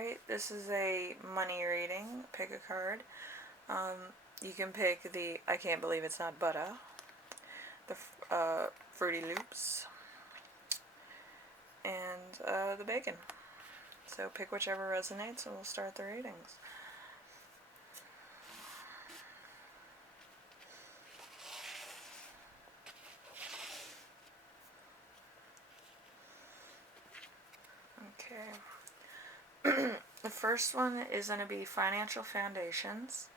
Alright, this is a money reading. Pick a card. You can pick the I Can't Believe It's Not Butter, the Fruity Loops, and the Bacon. So pick whichever resonates and we'll start the readings. Okay. The first one is going to be financial foundations.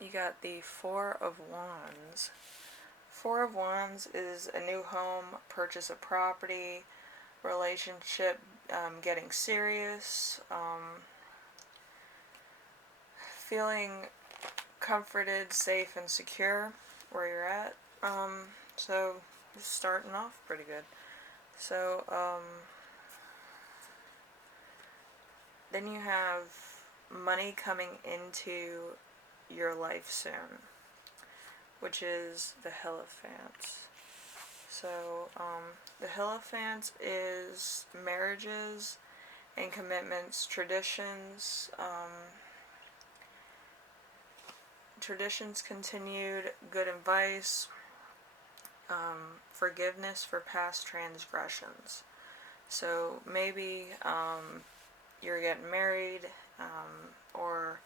You got the Four of Wands. Four of Wands is a new home, purchase of property, relationship getting serious, feeling comforted, safe, and secure where you're at. So starting off pretty good. So then you have money coming into your life soon, which is the Hierophant. So the Hierophant is marriages and commitments, traditions, continued, good advice, forgiveness for past transgressions. So maybe you're getting married, or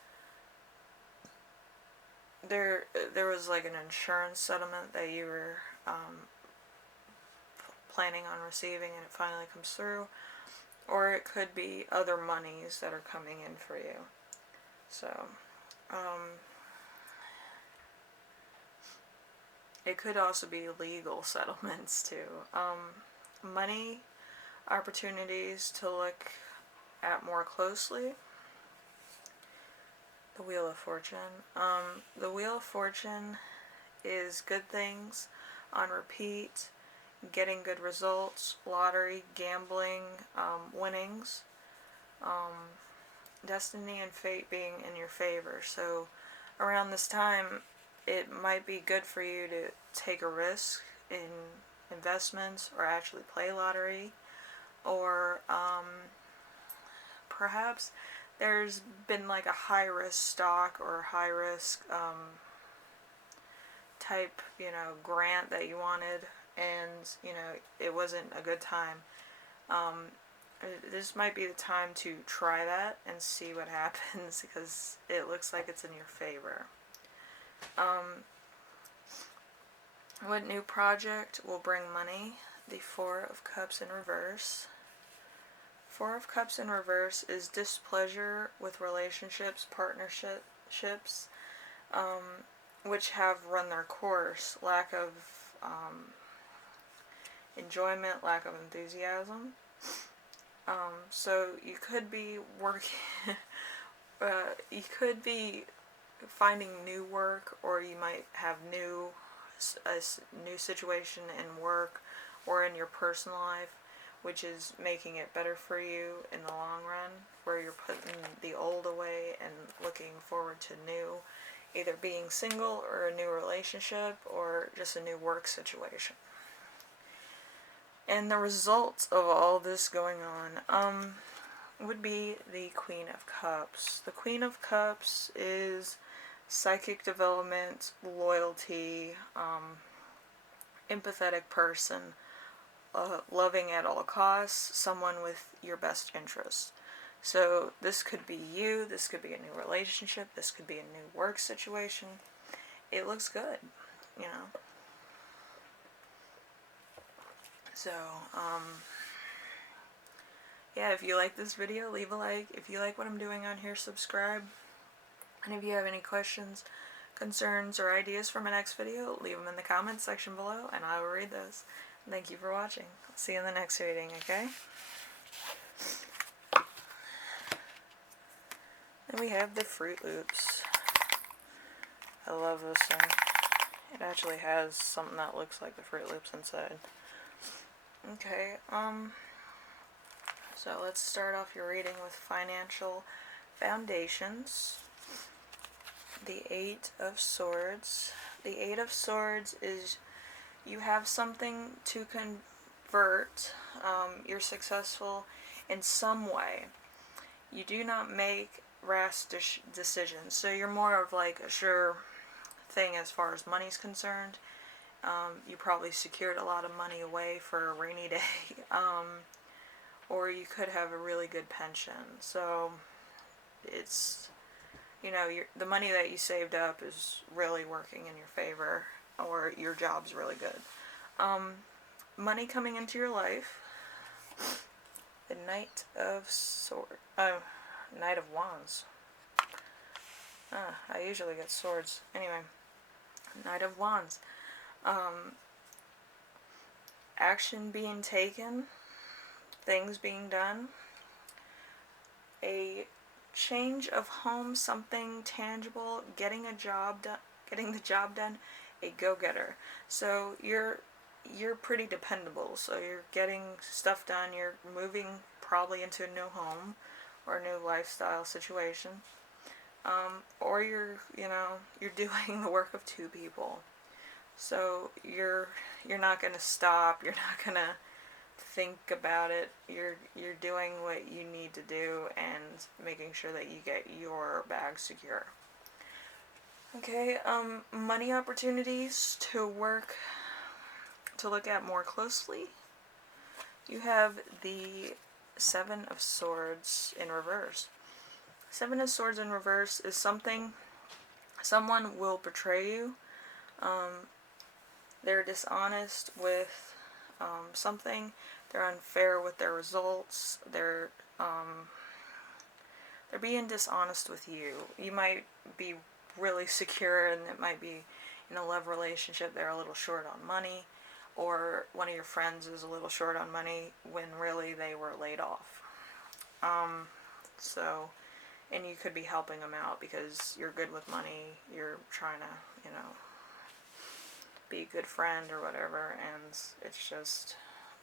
there was like an insurance settlement that you were planning on receiving and it finally comes through, or it could be other monies that are coming in for you. So it could also be legal settlements too. Money opportunities to look at more closely. The Wheel of Fortune. The Wheel of Fortune is good things on repeat, getting good results, lottery, gambling, winnings, destiny and fate being in your favor. So around this time, it might be good for you to take a risk in investments or actually play lottery, or perhaps there's been like a high risk stock or high risk type, grant that you wanted, and it wasn't a good time. This might be the time to try that and see what happens, because it looks like it's in your favor. What new project will bring money? The Four of Cups in reverse. Four of Cups in reverse is displeasure with relationships, partnerships, which have run their course. Lack of enjoyment, lack of enthusiasm. So you could be working, you could be finding new work, or you might have a new situation in work or in your personal life, which is making it better for you in the long run, where you're putting the old away and looking forward to new, either being single or a new relationship or just a new work situation. And the results of all this going on would be the Queen of Cups. The Queen of Cups is psychic development, loyalty, empathetic person, loving at all costs, someone with your best interests. So this could be you, this could be a new relationship, this could be a new work situation. It looks good, So, yeah, if you like this video, leave a like. If you like what I'm doing on here, subscribe. And if you have any questions, concerns, or ideas for my next video, leave them in the comments section below, and I will read those. Thank you for watching. I'll see you in the next reading, okay? Then we have the Fruit Loops. I love this thing. It actually has something that looks like the Fruit Loops inside. Okay, so let's start off your reading with financial foundations. The Eight of Swords. The Eight of Swords is you have something to convert. You're successful in some way. You do not make rash decisions. So you're more of like a sure thing as far as money's concerned. You probably secured a lot of money away for a rainy day. Or you could have a really good pension. So it's, the money that you saved up is really working in your favor, or your job's really good. Money coming into your life. The Knight of Knight of Wands. I usually get swords. Anyway, Knight of Wands. Action being taken, things being done, a change of home, something tangible, getting the job done, a go-getter. So you're pretty dependable. So you're getting stuff done. You're moving probably into a new home or a new lifestyle situation, or you're doing the work of two people. So you're not going to stop. You're not going to think about it. You're doing what you need to do and making sure that you get your bag secure. Okay, money opportunities to look at more closely. You have the Seven of Swords in reverse. Seven of Swords in reverse is someone will betray you. They're dishonest with something. They're unfair with their results. They're being dishonest with you. You might be really secure, and it might be in a love relationship. They're a little short on money, or one of your friends is a little short on money when really they were laid off. And you could be helping them out because you're good with money. You're trying to, be a good friend or whatever, and it's just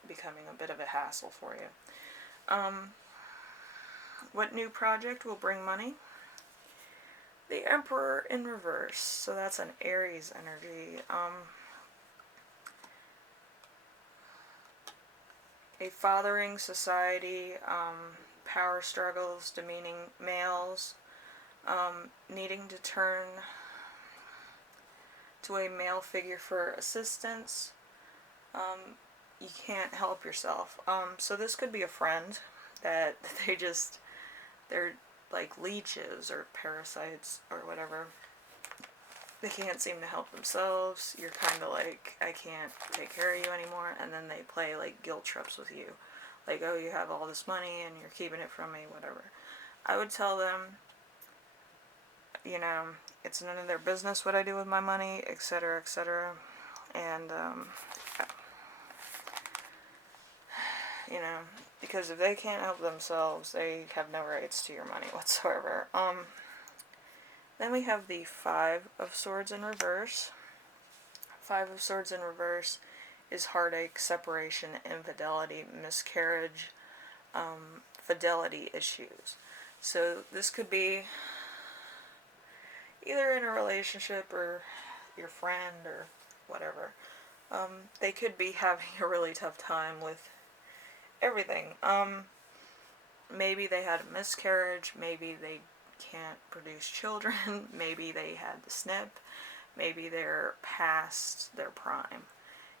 becoming a bit of a hassle for you. What new project will bring money? The Emperor in reverse. So that's an Aries energy. A fathering society, power struggles, demeaning males, needing to turn to a male figure for assistance. You can't help yourself. So this could be a friend that they're like leeches or parasites or whatever. They can't seem to help themselves. You're kind of like, I can't take care of you anymore. And then they play like guilt trips with you. Like, oh, you have all this money and you're keeping it from me, whatever. I would tell them, it's none of their business what I do with my money, etc., etc. And, because if they can't help themselves, they have no rights to your money whatsoever. Then we have the Five of Swords in reverse. Five of Swords in reverse is heartache, separation, infidelity, miscarriage, fidelity issues. So this could be either in a relationship or your friend or whatever. They could be having a really tough time with everything. Maybe they had a miscarriage, maybe they can't produce children, maybe they had the snip, maybe they're past their prime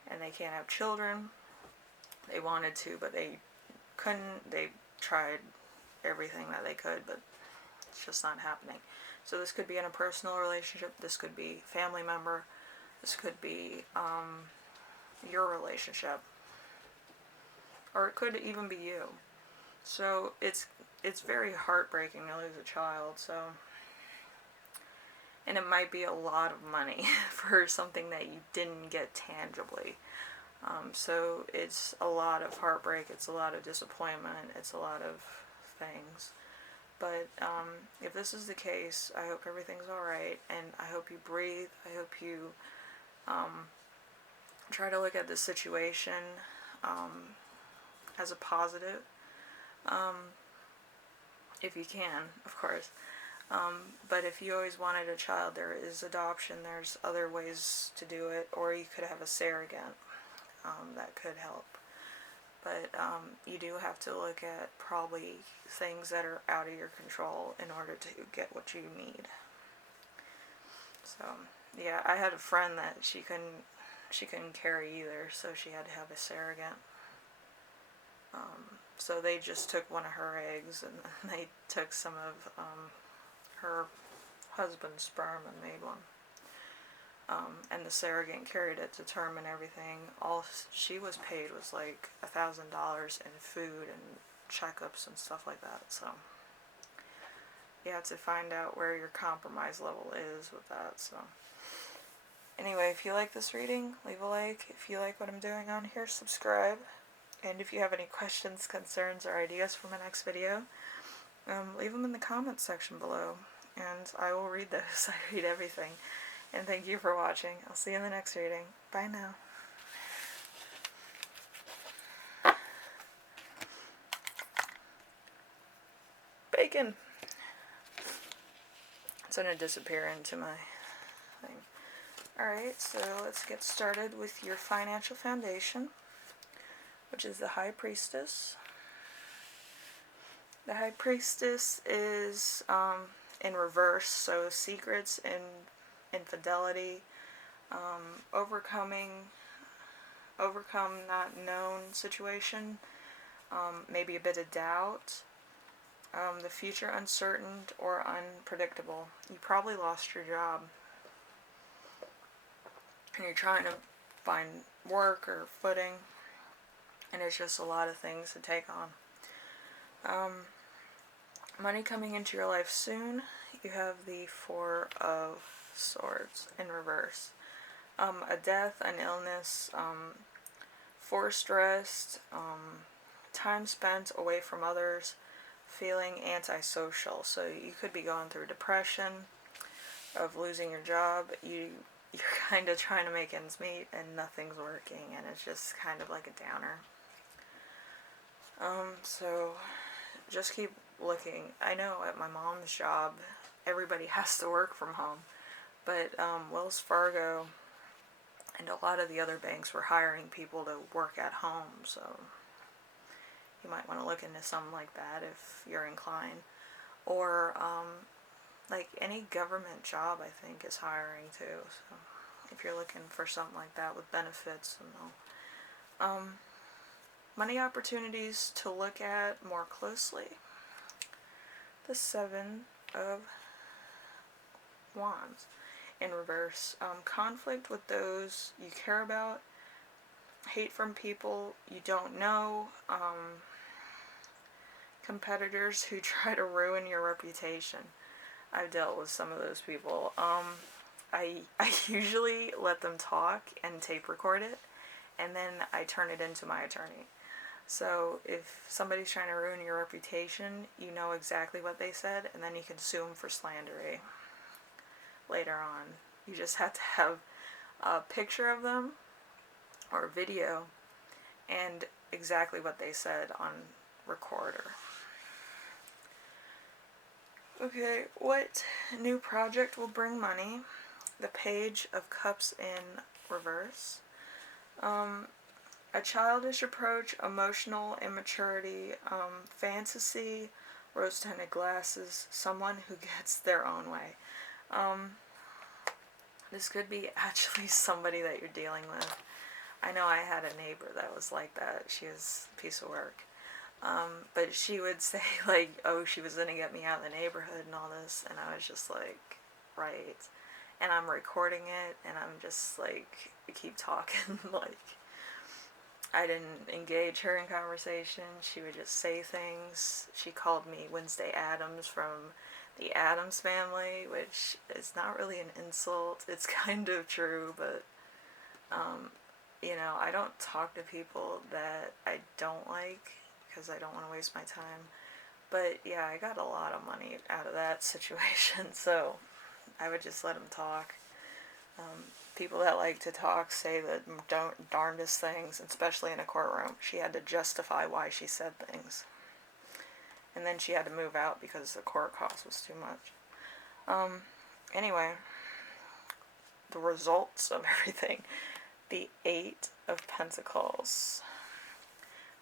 and they can't have children. They wanted to, but they couldn't. They tried everything that they could, but it's just not happening. So this could be in a personal relationship, this could be family member, this could be your relationship, or it could even be you. So it's very heartbreaking to lose a child. So, and it might be a lot of money for something that you didn't get tangibly. So it's a lot of heartbreak, it's a lot of disappointment, it's a lot of things. But if this is the case, I hope everything's alright, and I hope you breathe. I hope you try to look at the situation as a positive, if you can, of course. But if you always wanted a child, there is adoption, there's other ways to do it, or you could have a surrogate that could help. but you do have to look at probably things that are out of your control in order to get what you need. So yeah, I had a friend that she couldn't carry either, so she had to have a surrogate. So they just took one of her eggs, and they took some of her husband's sperm and made one. And the surrogate carried it to term and everything. All she was paid was like $1,000 in food and checkups and stuff like that. So you have to find out where your compromise level is with that. So anyway, if you like this reading, leave a like. If you like what I'm doing on here, subscribe. And if you have any questions, concerns, or ideas for my next video, leave them in the comments section below, and I will read those. I read everything. And thank you for watching. I'll see you in the next reading. Bye now. Bacon! It's going to disappear into my thing. Alright, so let's get started with your financial foundation, which is the High Priestess. The High Priestess is in reverse, so secrets and infidelity, overcome not known situation, maybe a bit of doubt, the future uncertain or unpredictable. You probably lost your job, and you're trying to find work or footing, and it's just a lot of things to take on. Money coming into your life soon. You have the Four of Swords in reverse. A death, an illness, forced rest, time spent away from others, feeling antisocial. So you could be going through depression of losing your job. You're kind of trying to make ends meet and nothing's working, and it's just kind of like a downer. So just keep looking. I know at my mom's job, everybody has to work from home, but Wells Fargo and a lot of the other banks were hiring people to work at home, so you might want to look into something like that if you're inclined. Or like any government job, I think, is hiring too, so if you're looking for something like that with benefits and all. Money opportunities to look at more closely. The Seven of Wands in reverse. Conflict with those you care about. Hate from people you don't know. Competitors who try to ruin your reputation. I've dealt with some of those people. I usually let them talk and tape record it, and then I turn it into my attorney. So if somebody's trying to ruin your reputation, you know exactly what they said, and then you can sue them for slandery later on. You just have to have a picture of them or video and exactly what they said on recorder. Okay, what new project will bring money? The Page of Cups in reverse. A childish approach, emotional immaturity, fantasy, rose-tinted glasses, someone who gets their own way. This could be actually somebody that you're dealing with. I know I had a neighbor that was like that. She was a piece of work. But she would say, like, oh, she was going to get me out of the neighborhood and all this, and I was just like, right. And I'm recording it, and I'm just like, keep talking, like, I didn't engage her in conversation. She would just say things. She called me Wednesday Addams from the Addams Family, which is not really an insult. It's kind of true, but, you know, I don't talk to people that I don't like because I don't want to waste my time. But, yeah, I got a lot of money out of that situation, so I would just let them talk. People that like to talk say the darndest things, especially in a courtroom. She had to justify why she said things. And then she had to move out because the court cost was too much. Anyway, the results of everything. The Eight of Pentacles.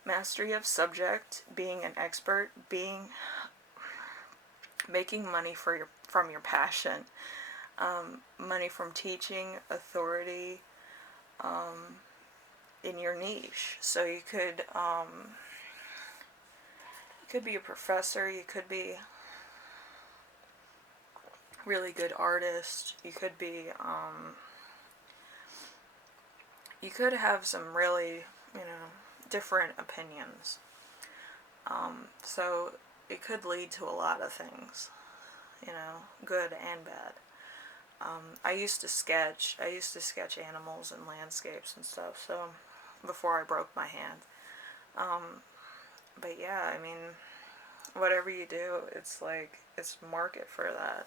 mastery of subject, being an expert, making money from your passion, money from teaching, authority, in your niche. So you could be a professor, you could be really good artist, you could be, you could have some really, different opinions. So it could lead to a lot of things, good and bad. I used to sketch animals and landscapes and stuff, so before I broke my hand. But yeah, I mean, whatever you do, it's market for that.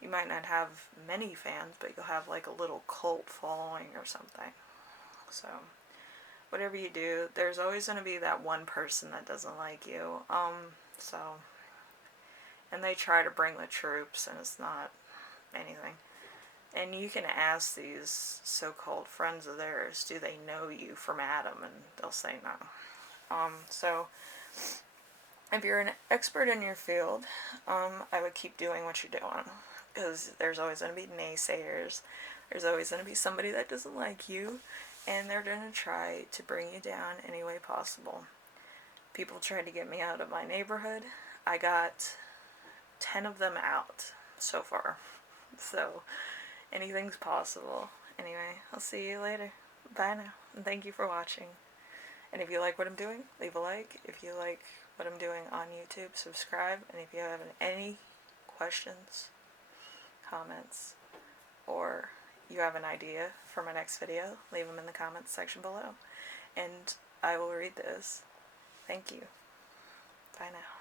You might not have many fans, but you'll have like a little cult following or something. So, whatever you do, there's always going to be that one person that doesn't like you. So, and they try to bring the troops, and it's not anything. And you can ask these so-called friends of theirs, do they know you from Adam? And they'll say no. So, if you're an expert in your field, I would keep doing what you're doing. Because there's always going to be naysayers. There's always going to be somebody that doesn't like you. And they're going to try to bring you down any way possible. People tried to get me out of my neighborhood. I got 10 of them out so far. So, anything's possible. Anyway, I'll see you later. Bye now. And thank you for watching. And if you like what I'm doing, leave a like. If you like what I'm doing on YouTube, subscribe. And if you have any questions, comments, or you have an idea for my next video, leave them in the comments section below. And I will read those. Thank you. Bye now.